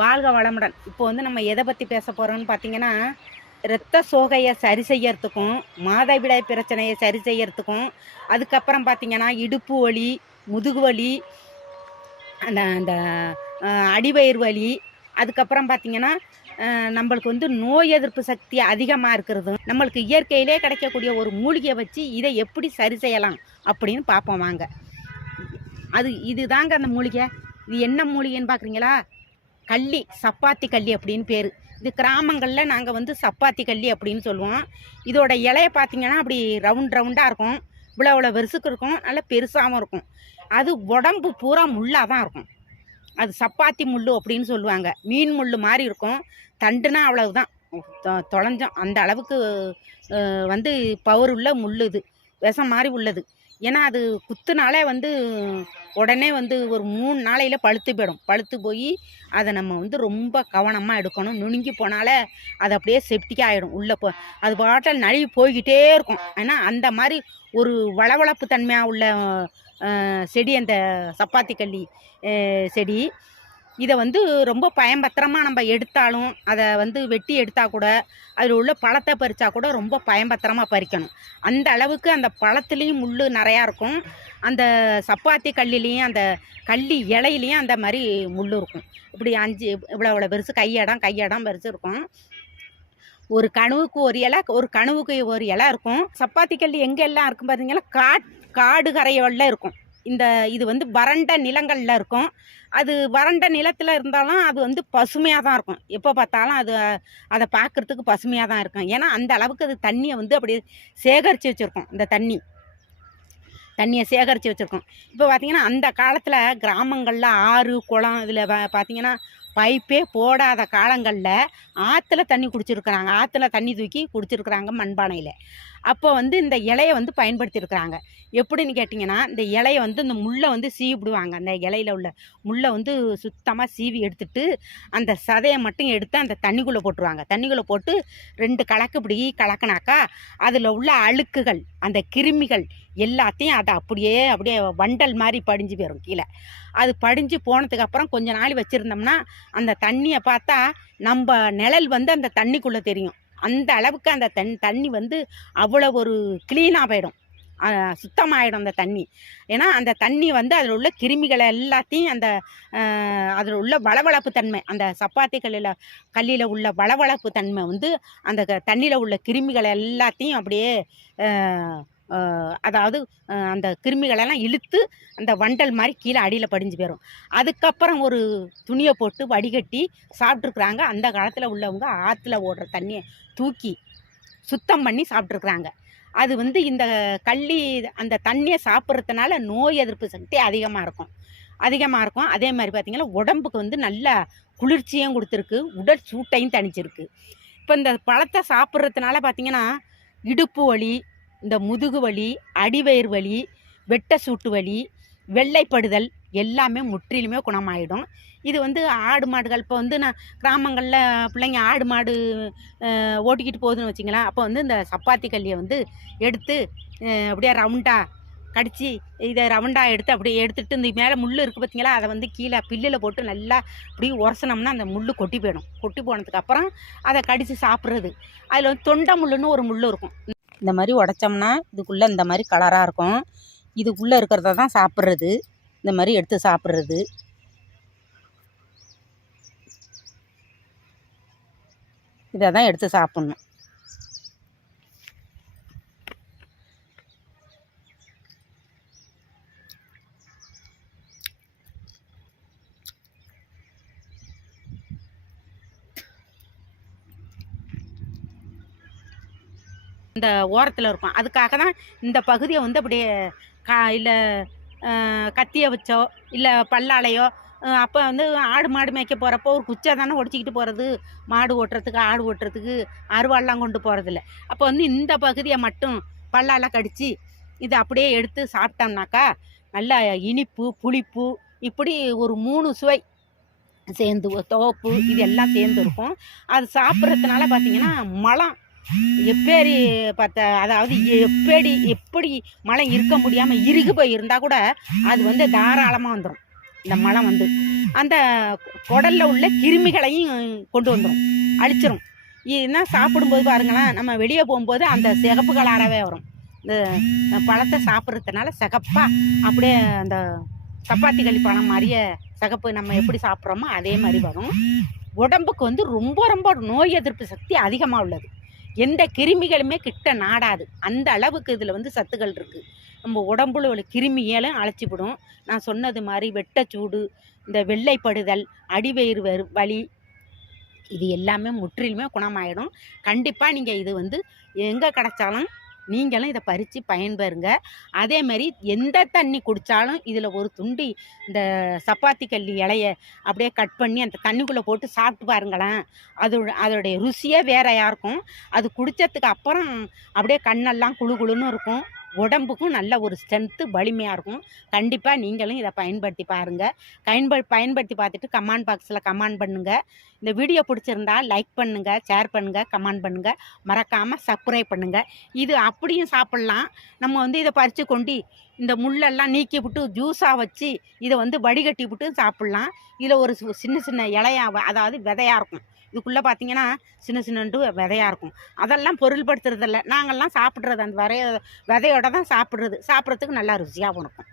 வாழ்க வளமுடன். இப்போ வந்து நம்ம எதை பற்றி பேச போகிறோம்னு பார்த்தீங்கன்னா இரத்த சோகையை சரி செய்யறதுக்கும் மாதவிடாய் பிரச்சனையை சரி செய்யறதுக்கும் அதுக்கப்புறம் பார்த்தீங்கன்னா இடுப்பு வலி முதுகு வலி அந்த அந்த அடிவயிறு வலி அதுக்கப்புறம் பார்த்தீங்கன்னா நம்மளுக்கு வந்து நோய் எதிர்ப்பு சக்தி அதிகமாக இருக்கிறதும் நம்மளுக்கு இயற்கையிலே கிடைக்கக்கூடிய ஒரு மூலிகையை வச்சு இதை எப்படி சரி செய்யலாம் அப்படின்னு பார்ப்போம் வாங்க. அது இதுதாங்க அந்த மூலிகை. இது என்ன மூலிகைன்னு பார்க்குறீங்களா கள்ளி சப்பாத்தி கள்ளி அப்படின்னு பேர். இது கிராமங்களில் நாங்கள் வந்து சப்பாத்தி கள்ளி அப்படின்னு சொல்லுவோம். இதோட இலையை பார்த்திங்கன்னா அப்படி ரவுண்ட் ரவுண்டாக இருக்கும். இவ்வளோ இவ்வளோ வெறுசுக்கு இருக்கும். நல்லா பெருசாகவும் இருக்கும். அது உடம்பு பூரா முள்ளாக தான் இருக்கும். அது சப்பாத்தி முள் அப்படின்னு சொல்லுவாங்க. மீன் முள் மாதிரி இருக்கும். தண்டுனா அவ்வளவுதான். தொலைஞ்சோம். அந்த அளவுக்கு வந்து பவர் உள்ள முள்ளு இது. விஷம் மாதிரி உள்ளது. ஏன்னா அது குத்துனாலே வந்து உடனே வந்து ஒரு மூணு நாளையில் பழுத்து போயிடும். பழுத்து போய் அதை நம்ம வந்து ரொம்ப கவனமாக எடுக்கணும். நுணுங்கி போனாலே அது அப்படியே செப்டிக்காக ஆகிடும் உள்ளே போ அது பாட்டில் நழுவி போய்கிட்டே இருக்கும். ஏன்னா அந்த மாதிரி ஒரு வளவளப்பு தன்மையாக உள்ள செடி அந்த சப்பாத்தி கள்ளி செடி இதை வந்து ரொம்ப பயம்பத்திரமாக நம்ம எடுத்தாலும் அதை வந்து வெட்டி எடுத்தால் கூட அதில் உள்ள பழத்தை பறித்தா கூட ரொம்ப பயம்பத்திரமாக பறிக்கணும். அந்த அளவுக்கு அந்த பழத்துலேயும் முள் நிறையா இருக்கும். அந்த சப்பாத்தி கல்லிலையும் அந்த கள்ளி இலையிலையும் அந்த மாதிரி முள் இருக்கும். இப்படி அஞ்சு இவ்வளோ இவ்வளோ பெருசு கையடம் கையடம் பெருசு இருக்கும். ஒரு கனவுக்கு ஒரு இலை ஒரு கனவுக்கு ஒரு இலை இருக்கும். சப்பாத்தி கல் எங்கெல்லாம் இருக்கும் பார்த்தீங்கன்னா காட் காடு கரையோடல இருக்கும். இந்த இது வந்து வறண்ட நிலங்களில் இருக்கும். அது வறண்ட நிலத்தில் இருந்தாலும் அது வந்து பசுமையாக தான் இருக்கும். எப்போ பார்த்தாலும் அது அதை பார்க்குறதுக்கு பசுமையாக தான் இருக்கும். ஏன்னா அந்த அளவுக்கு அது தண்ணியை வந்து அப்படியே சேகரித்து வச்சுருக்கோம் இந்த தண்ணி. தண்ணியை சேகரித்து வச்சுருக்கோம். இப்போ பார்த்திங்கன்னா அந்த காலத்தில் கிராமங்களில் ஆறு குளம் இதில் பார்த்தீங்கன்னா பைப்பே போடாத காலங்களில் ஆற்றுல தண்ணி குடிச்சிருக்கிறாங்க. ஆற்றுல தண்ணி தூக்கி குடிச்சிருக்கிறாங்க மண்பானையில். அப்போ வந்து இந்த இலையை வந்து பயன்படுத்தியிருக்கிறாங்க. எப்படின்னு கேட்டிங்கன்னா இந்த இலையை வந்து இந்த முள்ளை வந்து சீவிடுவாங்க. அந்த இலையில உள்ள முள்ளை வந்து சுத்தமாக சீவி எடுத்துட்டு அந்த சதையை மட்டும் எடுத்து அந்த தண்ணிக்குள்ளே போட்டுருவாங்க. தண்ணிக்குள்ளே போட்டு ரெண்டு கலக்கு இப்படி கலக்கினாக்கா அதில் உள்ள அழுக்குகள் அந்த கிருமிகள் எல்லாத்தையும் அதை அப்படியே அப்படியே வண்டல் மாதிரி படிஞ்சு போயிடும் கீழே. அது படிஞ்சு போனதுக்கப்புறம் கொஞ்ச நாள் வச்சுருந்தோம்னா அந்த தண்ணியை பார்த்தா நம்ம நிழல் வந்து அந்த தண்ணிக்குள்ளே தெரியும். அந்த அளவுக்கு அந்த தண் தண்ணி வந்து அவ்வளோ ஒரு க்ளீனாக போயிடும். சுத்தமாயிடும் அந்த தண்ணி. ஏன்னா அந்த தண்ணி வந்து அதில் உள்ள கிருமிகளை எல்லாத்தையும் அந்த அதில் உள்ள வளவளப்பு தன்மை அந்த சப்பாத்தி கல்லில் கல்லில் உள்ள வளவளப்பு தன்மை வந்து அந்த க- தண்ணியில் உள்ள கிருமிகளை எல்லாத்தையும் அப்படியே அதாவது அந்த கிருமிகளெல்லாம் இழுத்து அந்த வண்டல் மாதிரி கீழே அடியில் படிஞ்சு போயிடும் அதுக்கப்புறம் ஒரு துணியை போட்டு வடிகட்டி சாப்பிட்ருக்குறாங்க அந்த காலத்தில் உள்ளவங்க ஆற்றுல ஓடுற தண்ணியை தூக்கி சுத்தம் பண்ணி சாப்பிட்ருக்குறாங்க அது வந்து இந்த கள்ளி அந்த தண்ணியை சாப்பிட்றதுனால நோய் எதிர்ப்பு சக்தி அதிகமாக இருக்கும். அதிகமாக இருக்கும். அதே மாதிரி பார்த்திங்கன்னா உடம்புக்கு வந்து நல்ல குளிர்ச்சியும் கொடுத்துருக்கு. உடல் சூட்டையும் தணிச்சிருக்கு. இப்போ இந்த பழத்தை சாப்பிட்றதுனால பார்த்திங்கன்னா இடுப்பு வலி இந்த முதுகு வலி அடிவயிறு வலி வெட்ட சூட்டு வலி வெள்ளைப்படுதல் எல்லாமே முற்றிலுமே குணமாயிடும். இது வந்து ஆடு மாடுகள் இப்போ வந்து நான் கிராமங்களில் பிள்ளைங்க ஆடு மாடு ஓட்டிக்கிட்டு போகுதுன்னு வச்சிங்களேன் அப்போ வந்து இந்த சப்பாத்தி கல்லியை வந்து எடுத்து அப்படியே ரவுண்டாக கடித்து இதை ரவுண்டாக எடுத்து அப்படியே எடுத்துட்டு இந்த மேலே முள் இருக்குது பார்த்தீங்களா அதை வந்து கீழே பில்லில் போட்டு நல்லா அப்படியே உரசனம்னா அந்த முள் கொட்டி போயிடும். கொட்டி போனதுக்கப்புறம் அதை கடித்து சாப்பிட்றது. அதில் வந்து தொண்டை முள்ளுன்னு ஒரு முள் இருக்கும். இந்த மாதிரி உடைச்சோம்னா இதுக்குள்ளே இந்த மாதிரி கலராக இருக்கும். இதுக்குள்ளே இருக்கிறத தான் சாப்பிட்றது. இந்த மாதிரி எடுத்து சாப்பிட்றது. இதை தான் எடுத்து சாப்பிட்ணும். இந்த ஓரத்தில் இருக்கும் அதுக்காக தான் இந்த பகுதியை வந்து அப்படியே கா இல்லை கத்தியை வச்சோ இல்லை பல்லாலையோ அப்போ வந்து ஆடு மாடு மேய்க்க போகிறப்போ ஒரு குச்சை தானே ஒடிச்சிக்கிட்டு போகிறது மாடு ஓட்டுறதுக்கு ஆடு ஓட்டுறதுக்கு அருவாள்லாம் கொண்டு போகிறதில்ல அப்போ வந்து இந்த பகுதியை மட்டும் பல்லால் கடித்து இதை அப்படியே எடுத்து சாப்பிட்டோம்னாக்கா நல்லா இனிப்பு புளிப்பு இப்படி ஒரு மூணு சுவை சேர்ந்து தோப்பு இது எல்லாம் சேர்ந்து இருக்கும். அது சாப்பிட்றதுனால பார்த்தீங்கன்னா மலம் எப்பேரி பார்த்த அதாவது எப்படி எப்படி மழை இருக்க முடியாமல் இறுகி போய் இருந்தால் கூட அது வந்து தாராளமாக வந்துடும் இந்த மழை வந்து அந்த குடலில் உள்ள கிருமிகளையும் கொண்டு வந்துடும் அழிச்சிரும். என்ன சாப்பிடும்போது பாருங்களேன் நம்ம வெளியே போகும்போது அந்த சிகப்பு கலராகவே வரும். இந்த பழத்தை சாப்பிட்றதுனால சிகப்பாக அப்படியே அந்த சப்பாத்தி களி பழம் மாதிரியே சிகப்பு நம்ம எப்படி சாப்பிட்றோமோ அதே மாதிரி வரும். உடம்புக்கு வந்து ரொம்ப ரொம்ப நோய் எதிர்ப்பு சக்தி அதிகமாக உள்ளது. எந்த கிருமிகளுமே கிட்ட நாடாது. அந்த அளவுக்கு இதில் வந்து சத்துக்கள் இருக்குது நம்ம உடம்புல உள்ள கிருமியெல்லாம் அழைச்சிவிடும் நான் சொன்னது மாதிரி வெட்டச்சூடு இந்த வெள்ளைப்படுதல் அடிவயிறு வரு வலி இது எல்லாமே முற்றிலுமே குணமாயிடும். கண்டிப்பாக நீங்கள் இது வந்து எங்கே கிடச்சாலும் நீங்களும் இதை பறித்து பயன்பெறுங்க அதே மாதிரி எந்த தண்ணி குடித்தாலும் இதில் ஒரு துண்டி இந்த சப்பாத்தி கல்லி இலைய அப்படியே கட் பண்ணி அந்த தண்ணிக்குள்ளே போட்டு சாப்பிட்டு பாருங்களேன். அது அதோடைய ருசியே வேறையாக இருக்கும் அது குடித்ததுக்கு அப்புறம் அப்படியே கண்ணெல்லாம் குளு குளுன்னு இருக்கும். உடம்புக்கும் நல்ல ஒரு ஸ்ட்ரென்த்து வலிமையாக இருக்கும். கண்டிப்பாக நீங்களும் இதை பயன்படுத்தி பாருங்கள் பயன்ப பயன்படுத்தி பார்த்துட்டு கமெண்ட் பாக்ஸில் கமெண்ட் பண்ணுங்கள் இந்த வீடியோ பிடிச்சிருந்தா லைக் பண்ணுங்கள் ஷேர் பண்ணுங்கள் கமெண்ட் பண்ணுங்கள் மறக்காமல் சப்ஸ்கிரைப் பண்ணுங்கள் இது அப்படியும் சாப்பிட்லாம். நம்ம வந்து இதை பறித்து கொண்டு இந்த முள்ளெல்லாம் நீக்கி விட்டு ஜூஸாக வச்சு இதை வந்து வடிகட்டி விட்டு சாப்பிட்லாம். இதில் ஒரு சின்ன சின்ன இலையா அதாவது விதையாக இருக்கும். இதுக்குள்ளே பார்த்தீங்கன்னா சின்ன சின்னண்டு விதையாக இருக்கும். அதெல்லாம் பொருள்படுத்துறதில்ல. நாங்கள்லாம் சாப்பிட்றது அந்த விதைய விதையோட தான் சாப்பிட்றது. சாப்பிட்றதுக்கு நல்லா ருசியாகவும் இருக்கும்.